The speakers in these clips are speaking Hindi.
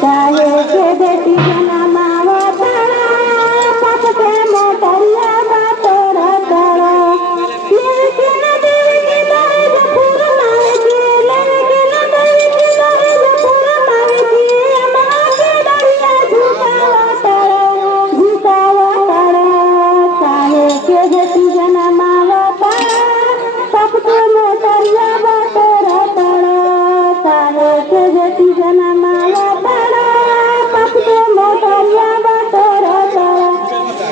काहे के बेटी जनमावा तारा सबके मोटरिया बातोरा तारा लेकिन दिल की दर्द पूरा नहीं की लेकिन दिल की दर्द पूरा नहीं की माँ के दरिया झुकावा तारा काहे के बेटी जनमावा तारा सबके मोटरिया बातोरा तारा काहे के बेटी जनमावा तारा सबके मोटरिया बातोरा तारा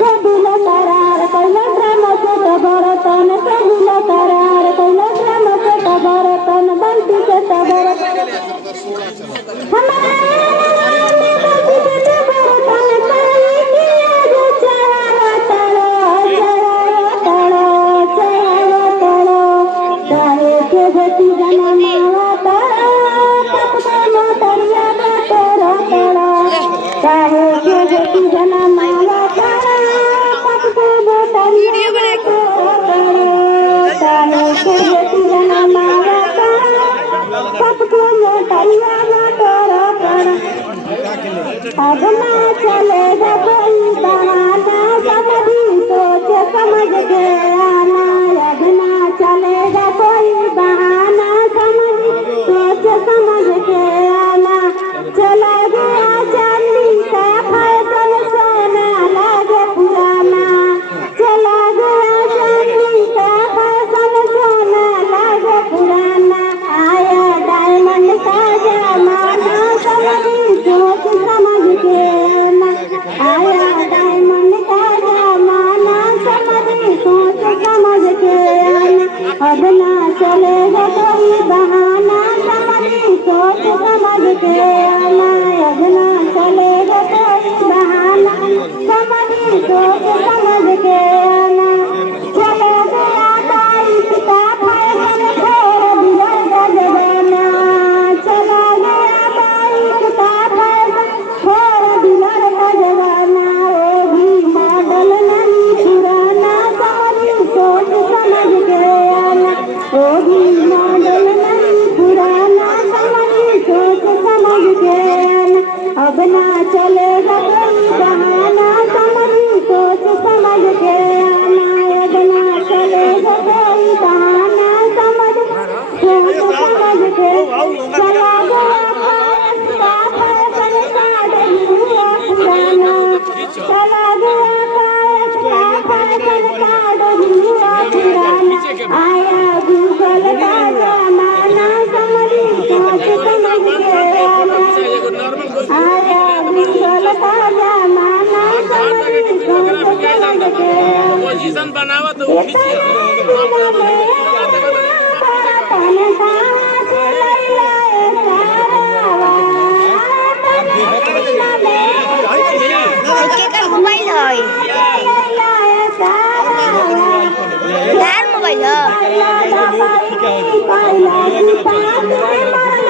कबूल करार कैला श्रम से बरतन कबूल करार कैला श्रम से बरतन बंटी से बरतन बेटी जनमावा तारा सबके मोटरिया बातोरा तारा काहे के बेटी जनमावा तारा सबके मोटरिया बातोरा तारा काहे के बेटी जनमावा तारा सबके मोटरिया बातोरा तारा अब ना चलेगा कोई बहाना समझी सोच समझ के आना अब ना चलेगा कोई बहाना समझी सोच समझ के आना चला गया चांदी का फैशन सोना लागे पुराना चला गया चांदी का फैशन सोना लागे पुराना आया डायमंड का जमाना समझी सोच समझ के आना आया डायमंड का जमाना समझी सोच समझ के आना अब ना चलेगा कोई बहाना समझी सोच समझ के आना अब ना चलेगा कोई बहाना समझी सोच समझ के आना चले गया बारिश का फैशन छोड़ दिया जमाना चला गया बारिश का फैशन छोड़ दिया जमाना वो भी मॉडल नहीं पुराना समझी सोच समझ के आना वो भी मॉडल नहीं पुराना समझी सोच समझ के आना अब ना चलेगा कोई बहाना समझी सोच समझ के आना अब ना चलेगा कोई बहाना समझ सोच समझ के चला गया का फैशन मॉडल हुआ पुराना चला गया का फैशन मॉडल हुआ पुराना आया गूगल का जमाना समझी सोच समझ के आना आया गूगल का जमाना समझी सोच समझ के पोजीशन बनावा तो मोबाइल है मोबाइल है